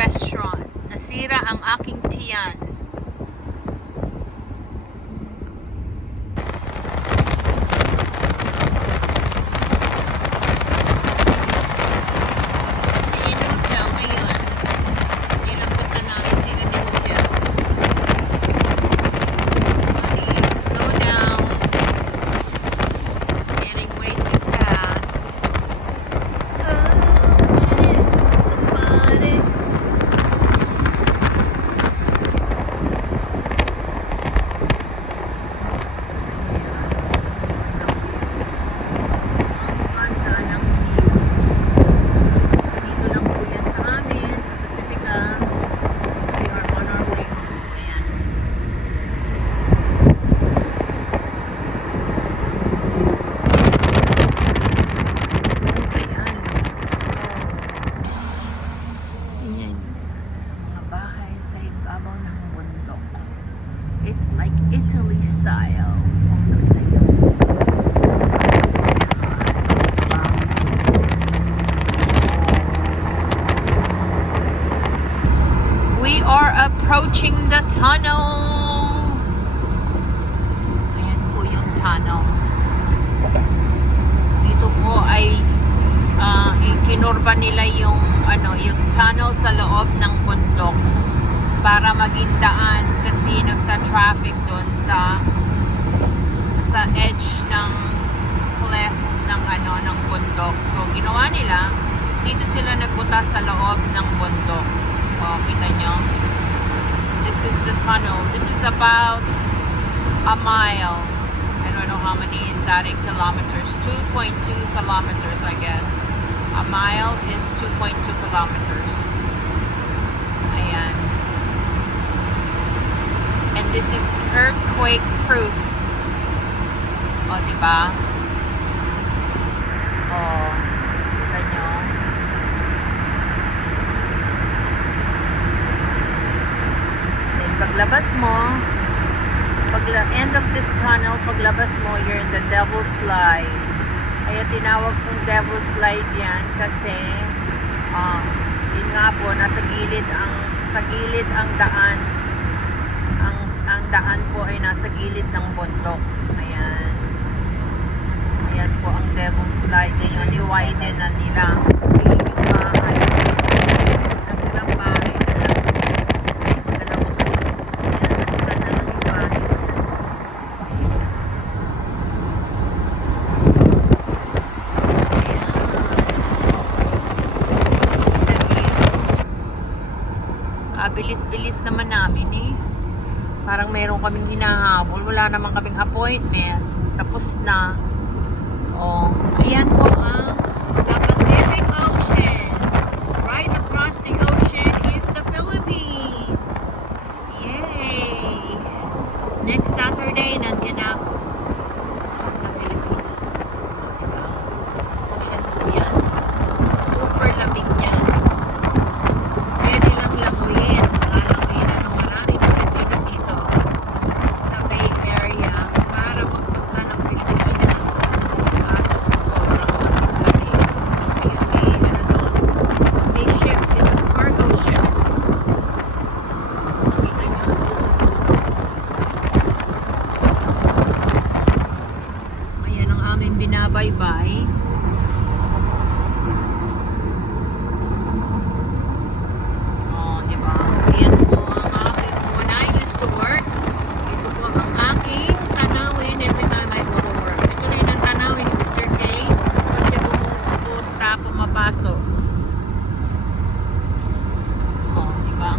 Restaurant. Nasira ang aking tiyan. Cine Hotel ngayon. Hindi lang po sa namin Cine Hotel. Honey, slow down. Getting way too fast. Somebody. It's like Italy style. We are approaching the tunnel. Ayan po yung tunnel. Ito po ay ikinurba nila yung yung tunnel sa loob ng bundok para maging daan kasi nagta-traffic doon sa edge ng cliff ng bundok. So ginawa nila, dito sila nagpunta sa loob ng bundok. Oh, kita nyo? This is the tunnel. This is about a mile. I don't know how many is that in kilometers. 2.2 kilometers, I guess. A mile is 2.2 kilometers. Ayan. And this is earthquake proof. O, diba? O, kita nyo? Then, paglabas mo, end of this tunnel, paglabas mo, you're in the Devil's Slide. Kaya tinawag kong Devil's Slide yan kasi, yun nga po, sa gilid ang daan. Ang daan po ay nasa gilid ng bundok. Ayan. Ayan po ang Devil's Slide. Ngayon, i-widen na nila. Ayan yung bahay. Nagtirang bahay na lang. Dalawa po. Ayan, natira na lang yung bahay nila. Ayan. Bilis-bilis naman namin eh. Parang meron kaming hinahabol. Wala naman kaming appointment. Tapos na. Oh, ayan po ang the Pacific Ocean. Right across the ocean is the Philippines. Yay! Next Saturday, nandiyan na ako sa Pilipinas. Diba? Ocean po yan. Super lamig yan. Pwede lang languyin. Lalanguyin na ng marami Pilipino dito sa Bay Area para magpunta ng Pilipinas. Kaso po sobrang lamig. Ayun may ship. It's a cargo ship. Nakita nyo doon sa dulo. Ayan ang aming binabaybay. Pumapasok. Oh, diba?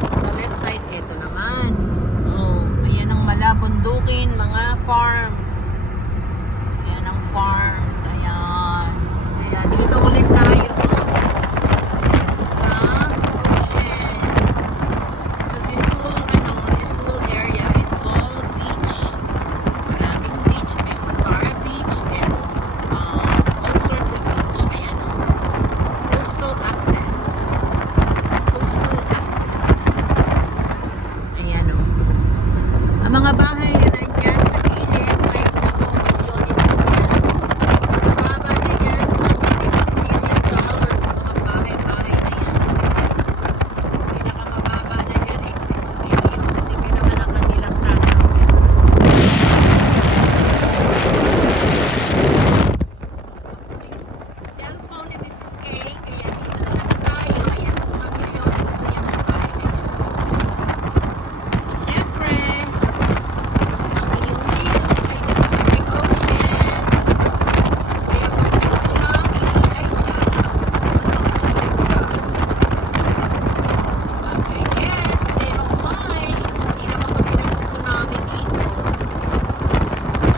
Sa left side, ito. farms. Ayan ang farms. Ayan. Kaya dito ulit tayo sa ocean. So this whole area is all beach. Maraming beach. May Montara Beach and all sorts of beach. Ayan o. Coastal access. Coastal access. Ayan o. Ang mga bahay na nandyan sa gilid ay naku, milyones po yan. Mababa na yan ang $6 million ang mga bahay-bahay na yan. Pinakamababa na yan ay 6 million. Hindi naman ang kanilang tanawin. Cellphone ni Mrs. A, kaya dito na lang tayo. Ayan, mga milyones po yung mga bahay na yan. Kasi syempre, ang iyong view ay the Pacific Ocean. Kaya pag nag-tsunami, ay wala na. Wala ka nang ligtas. But I guess they don't mind. Hindi naman kasi nagsusunami dito.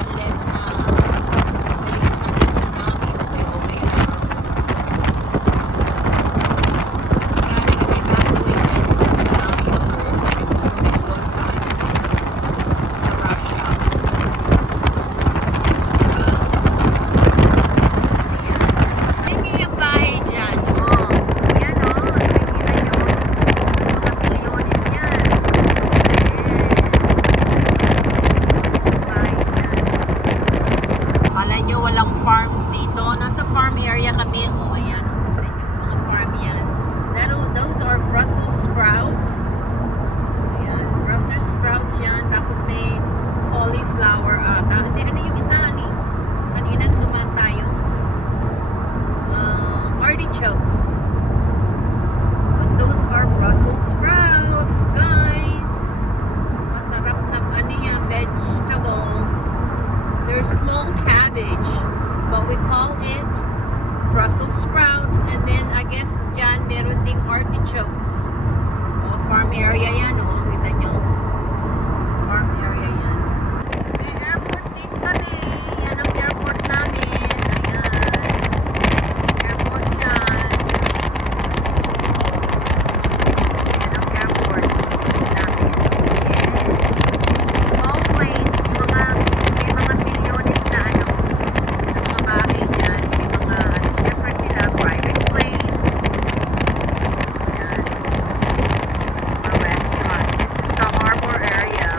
Unless na maliit lang yung tsunami, okay lang. Marami nag-evacuate kahit nag-tsunami or tumigol sa Russia. Ayan. Tingnan yung bahay dyan, oh. Yan, oh. Tingnan nyo. Mga milyones yan. Yes. Bahay dyan. Akala nyo walang farms dito. Nasa farm area kami. Oh, ayan. Tingnan nyo, mga farm yan. Those are Brussels sprouts. Ayan. Brussels sprouts yan. Tapos may cauliflower ata. Hindi, ano yung isa, ni? Kanina dumaan tayo. Artichokes. But those are Brussels sprouts, guys. Masarap na ano yan, vegetable. They're small cabbage, but we call it Brussels sprouts. And then I guess dyan meron ding artichokes. Oh, farm area yan, oh. Kita nyo. Farm area yan. May airport din kami. Yan ang airport namin. Ayan. Airport dyan. Yan ang airport namin. Yes. Small planes. May mga milyones na ano. Mga bahay dyan. May mga syempre sila private plane. Ayan. Mga restaurant. This is the harbor area.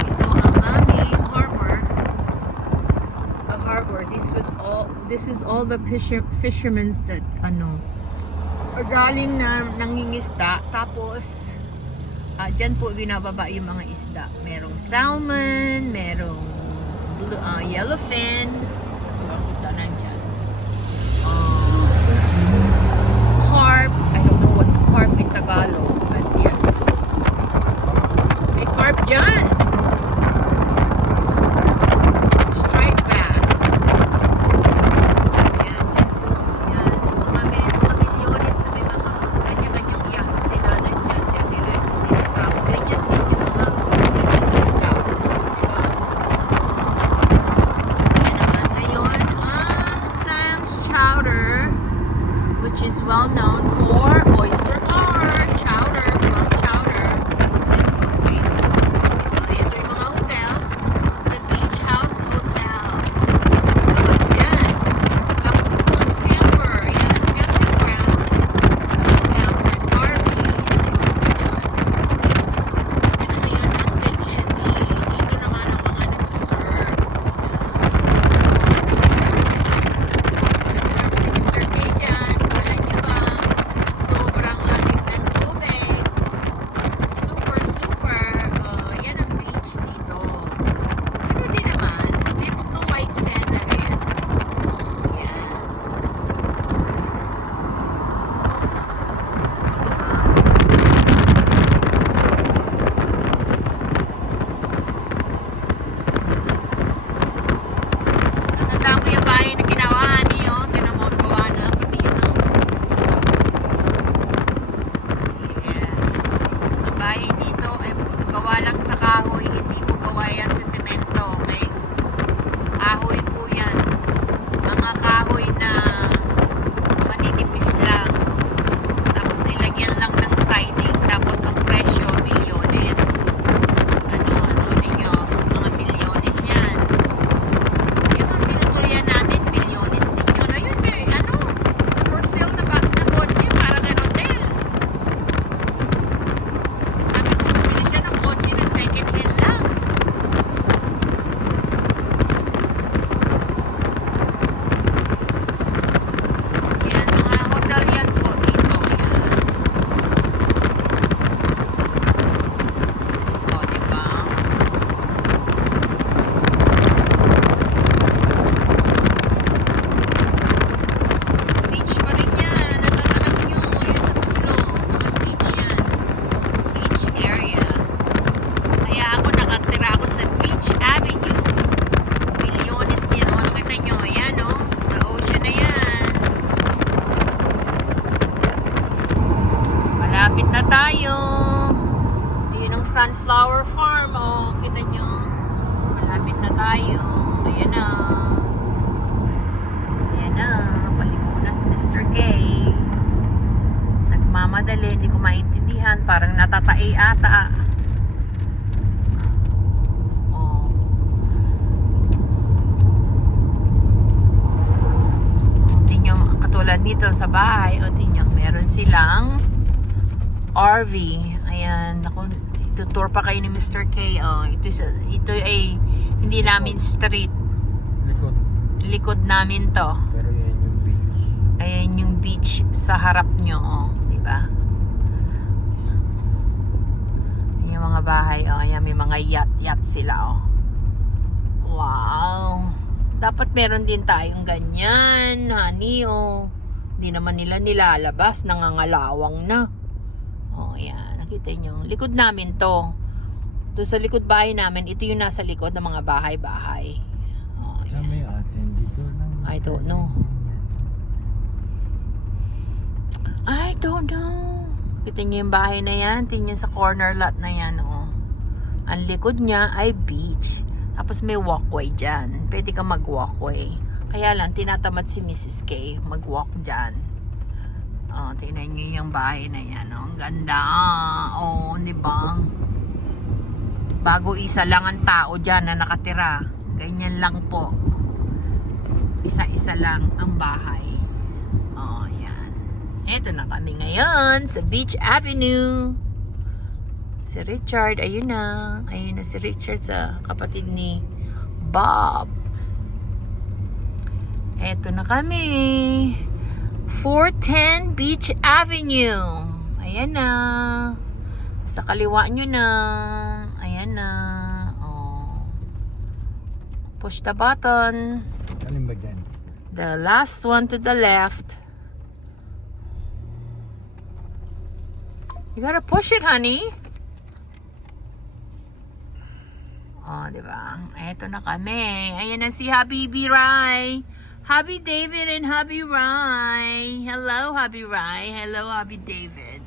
Ito ang aming harbor. The harbor. This is all the fishermen's that galing na nangingisda. Tapos dyan po binababa yung mga isda. Merong salmon, merong yellowfin. Ang isda nandyan. Carp. I don't know what's carp in Tagalog, but yes. May carp dyan. Striped bass. Ayan, dyan po. Ayan, yung mga milyones na may mga kanya-kanyang yacht sila nandyan. Dyan nila yung tinatawag. Ganyan din yung mga isda. Diba? Ayan naman ngayon ang Sam's Chowder, which is well known for oyster chowder, from chowder. Yan yung famous. Ito yung mga hotel. The Beach House Hotel. Yan. Tapos yung camper. Yan. Campgrounds. Campers, RVs. Yung mga ganyan. Yan na ngayon ang Legenti. Dito naman ang mga nagsusurf. Nag-surf si Mr. K dyan. Wala niya ba? kahoy na maninipis lang. Tapos nilagyan lang ng siding. Tapos ang presyo, milyones. Ano ninyo? Mga milyones yan. Yung mga tinutuloyan namin, milyones ninyo. Na yun for sale na kotse para kay Rodel. Sabi ko, bumili siya ng kotse na second hand lang. Yan, mga hotel yan po dito. Ayan. O, diba? Beach pa rin yan. Nakakalaw nyo. Yun sa dulo. Mga beach yan. Beach area. Kaya ako nakatira ako sa Beach Avenue. Milyones din. O, nakita nyo. Ayan, o. The ocean na yan. Malapit na tayo. Ayun ang sunflower farm. O, kita nyo. Malapit na tayo. Ayan na. Ayan na. Paliko na si Mr. K. Nagmamadali. Hindi ko maintindihan. Parang natatae ata. O. Tingnan, katulad nito sa bahay. O, tingnan, meron silang RV. Ayan, ako, itutour pa kayo ni Mr. K. Oh, ito ay hindi namin street. Likod. Likod namin to. Pero yan yung beach. Ayan yung beach sa harap nyo. Oh, di ba? Yung mga bahay. Oh, ayan, may mga yacht sila. Oh. Wow. Dapat meron din tayong ganyan, honey. Oh. Hindi naman nila nilalabas. Nangangalawang na. Oh, ayan. Nakita nyo. Likod namin to. Doon sa likod bahay namin, ito yung nasa likod ng mga bahay-bahay. Oh, Sa ayan. may atin dito lang. I don't know. I don't know. Kita nyo yung bahay na yan. Tingnan nyo sa corner lot na yan. Oh. Ang likod niya ay beach. Tapos may walkway dyan. Pwede ka mag-walkway. Kaya lang, tinatamad si Mrs. K mag-walk dyan. Oh, tingnan nyo yung bahay na yan. Oh, ang ganda. Oh, di ba? Bago isa lang ang tao dyan na nakatira. Ganyan lang po. Isa-isa lang ang bahay. Oh, yan. Eto na kami ngayon sa Beach Avenue. Si Richard, ayun na. Ayun na si Richard sa kapatid ni Bob. Eto na kami. 410 Beach Avenue. Ayan na. Sa kaliwa nyo na. Ayan na. Oh. Push the button. Alin ba dyan? The last one to the left. You gotta push it, honey. Oh, diba? Eto na kami. Ayan na si Habibi Rai. Hubby David and Hubby Rai. Hello, Hubby Rai. Hello, Hubby David.